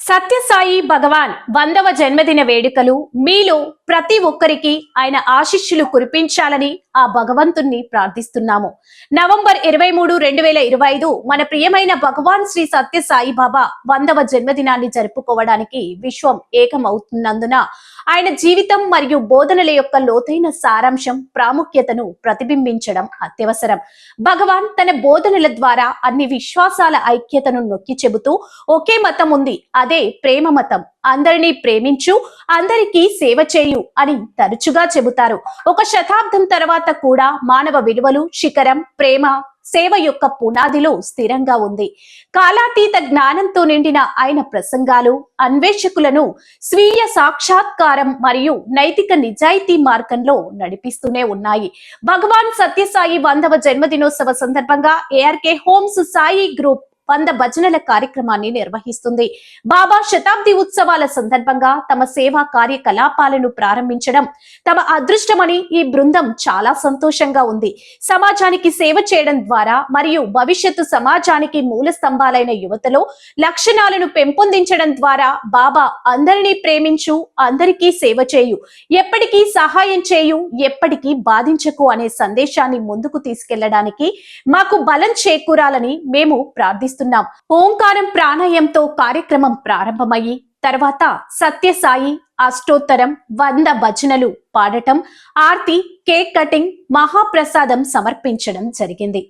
సత్యసాయి భగవాన్ 100వ జన్మదిన వేడుకలు మీలో ప్రతి ఒక్కరికి ఆయన ఆశీస్సులు కురిపించాలని ఆ భగవంతుణ్ణి ప్రార్థిస్తున్నాము. నవంబర్ 23, 2025 మన ప్రియమైన భగవాన్ శ్రీ సత్యసాయి బాబా 100వ జన్మదినాన్ని జరుపుకోవడానికి విశ్వం ఏకమవుతున్నందున ఆయన జీవితం మరియు బోధనల యొక్క లోతైన సారాంశం ప్రాముఖ్యతను ప్రతిబింబించడం అత్యవసరం. భగవాన్ తన బోధనల ద్వారా అన్ని విశ్వాసాల ఐక్యతను నొక్కి చెబుతూ ఒకే మతం ఉంది, అదే ప్రేమ మతం, అందరినీ ప్రేమించు, అందరికీ సేవ చేయు అని తరచుగా చెబుతారు. ఒక శతాబ్దం తర్వాత కూడా మానవ విలువలు శిఖరం ప్రేమ సేవ యొక్క పునాదిలో స్థిరంగా ఉంది. కాలాతీత జ్ఞానంతో నిండిన ఆయన ప్రసంగాలు అన్వేషకులను స్వీయ సాక్షాత్కారం మరియు నైతిక నిజాయితీ మార్గంలో నడిపిస్తూనే ఉన్నాయి. భగవాన్ సత్యసాయి 100వ జన్మదినోత్సవ సందర్భంగా ఏఆర్కే హోమ్స్ సాయి గ్రూప్ 100 భజనల కార్యక్రమాన్ని నిర్వహిస్తుంది. బాబా శతాబ్ది ఉత్సవాల సందర్భంగా తమ సేవా కార్యకలాపాలను ప్రారంభించడం తమ అదృష్టమని ఈ బృందం చాలా సంతోషంగా ఉంది. సమాజానికి సేవ చేయడం ద్వారా మరియు భవిష్యత్తు సమాజానికి మూల స్తంభాలైన యువతలో లక్షణాలను పెంపొందించడం ద్వారా బాబా అందరినీ ప్రేమించు, అందరికీ సేవ చేయు, ఎప్పటికీ సహాయం చేయు, ఎప్పటికీ బాధించకు అనే సందేశాన్ని ముందుకు తీసుకెళ్లడానికి మాకు బలం చేకూరాలని మేము ప్రార్థిస్తున్నాం. ఓంకారం ప్రాణాయంతో కార్యక్రమం ప్రారంభమయ్యి తర్వాత సత్యసాయి అష్టోత్తరం 100 భజనలు పాడటం, ఆర్తి, కేక్ కటింగ్, మహాప్రసాదం సమర్పించడం జరిగింది.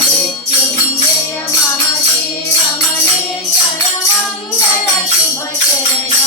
మృత్యుంజయ మహదేవ మణేశ్వర మంగళ శుభ చరణ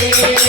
Bye.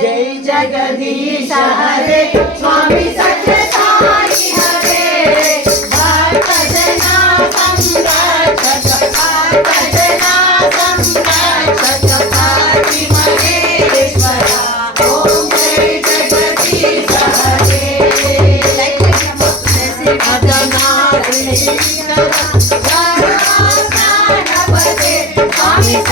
जय जगदीश हरे स्वामी सत्य साई हरे भक्त जना संरक्षक भक्त जना संरक्षक पार्वती महेश्वरा ओम जय जगदीश हरे भजनापते स्वामी सर्वाज्ञानपते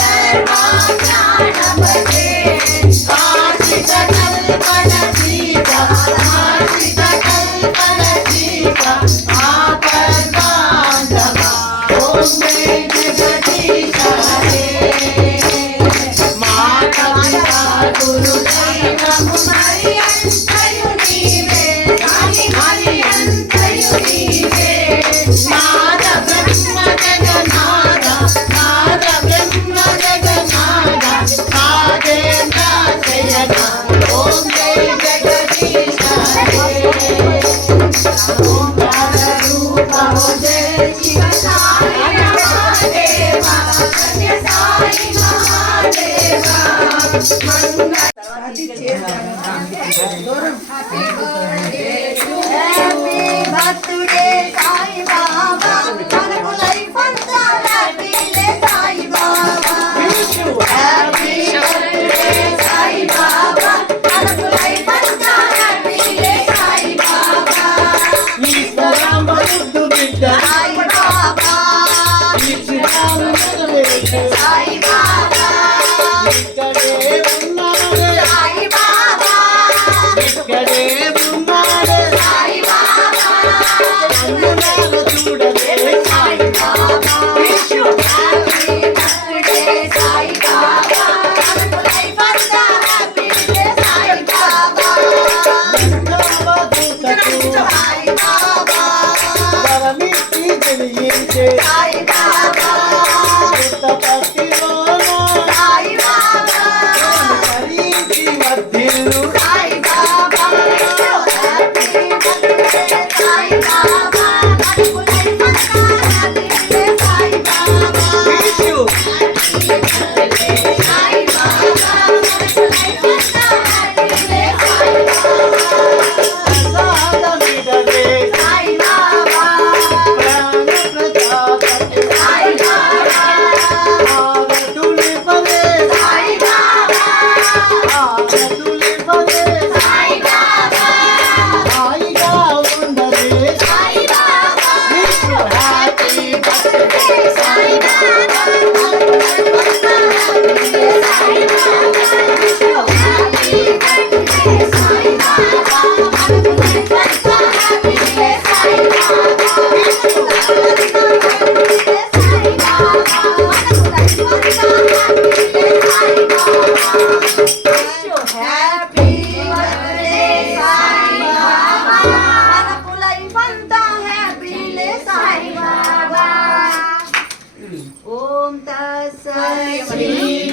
ఓం తత్సత్ శ్రీనారాయణను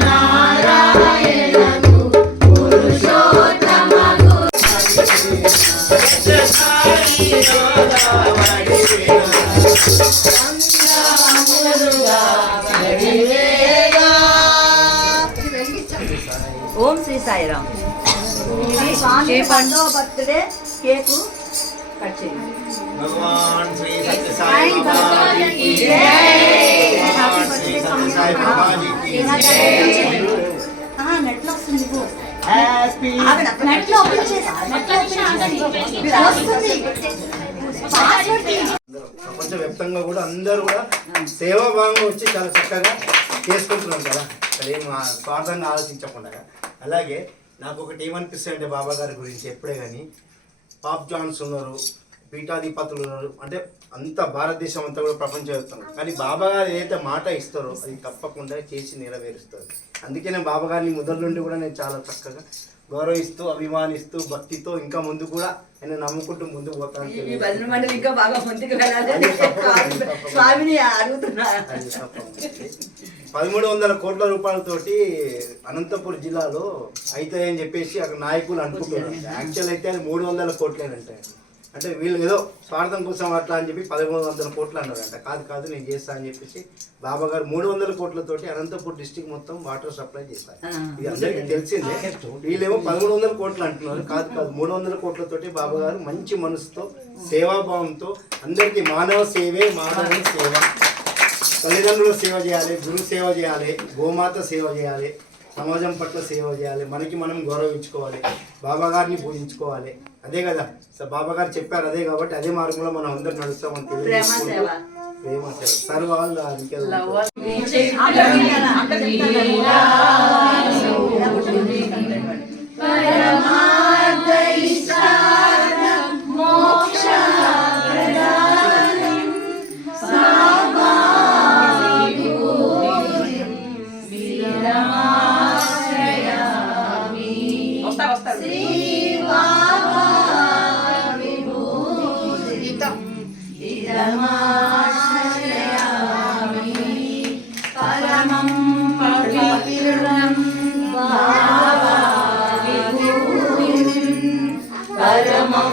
పురుషోత్తమగు ఓం శ్రీ సాయిరామ్. ఇది స్వామి పండో బర్త్డే కేకు కట్ చేయండి. भगवान श्री सत्य साई बाबा की जय। भगवान श्री सत्य साई बाबा जी की जय। నెట్లో వస్తుంది పో. हैप्पी నెట్లో ఓపెన్ చేసి వస్తుంది. పాస్వర్డ్ తీసి ప్రపంచవ్యాప్తంగా కూడా అందరూ కూడా సేవాభావంగా వచ్చి చాలా చక్కగా చేసుకుంటున్నారు కదా, అక్కడ ఏం స్వార్థంగా ఆలోచించకుండా. అలాగే నాకు ఒకటి ఏమనిపిస్తుంది అంటే బాబా గారి గురించి ఎప్పుడే కానీ పాప్ జాన్స్ ఉన్నారు, పీఠాధిపతులు ఉన్నారు, అంటే అంత భారతదేశం అంతా కూడా ప్రపంచవ్యాప్తంగా. కానీ బాబా గారు ఏదైతే మాట ఇస్తారో అది తప్పకుండా చేసి నెరవేరుస్తారు. అందుకే నేను బాబా గారిని మొదటి నుండి కూడా నేను చాలా చక్కగా గౌరవిస్తూ అభిమానిస్తూ భక్తితో ఇంకా ముందు కూడా నేను నమ్ముకుంటూ ముందుకు పోతాను. ఈ భజన మండలి ఇంకా బాగా ముందుకు వెళ్ళాలని స్వామిని అడుగుతున్నా. 1300 కోట్ల రూపాయలతోటి అనంతపురం జిల్లాలో అవుతాయని చెప్పేసి అక్కడ నాయకులు అనుకుంటున్నారు. యాక్చువల్ అయితే అది 300 కోట్లేనంటే, అంటే వీళ్ళు ఏదో స్వార్థం కోసం అట్లా అని చెప్పి 1300 కోట్లు అన్నారంట. కాదు నేను చేస్తా అని చెప్పేసి బాబా గారు 300 కోట్లతోటి అనంతపూర్ డిస్టిక్ మొత్తం వాటర్ సప్లై చేస్తారు. ఇది అందరికీ తెలిసిందే. వీళ్ళేమో 1300 కోట్లు అంటున్నారు. కాదు 300 కోట్లతోటి బాబా గారు మంచి మనసుతో సేవాభావంతో అందరికీ మానవ సేవే మానవ సేవ, తల్లిదండ్రుల సేవ చేయాలి, గురు సేవ చేయాలి, గోమాత సేవ చేయాలి, సమాజం పట్ల సేవ చేయాలి, మనకి మనం గౌరవించుకోవాలి, బాబా గారిని పూజించుకోవాలి. అదే కదా బాబా గారు చెప్పారు. అదే కాబట్టి అదే మార్గంలో మనం అందరు నడుస్తామని తెలియజేసుకుంటూ ప్రేమ సేవ సర్వాలు పరమం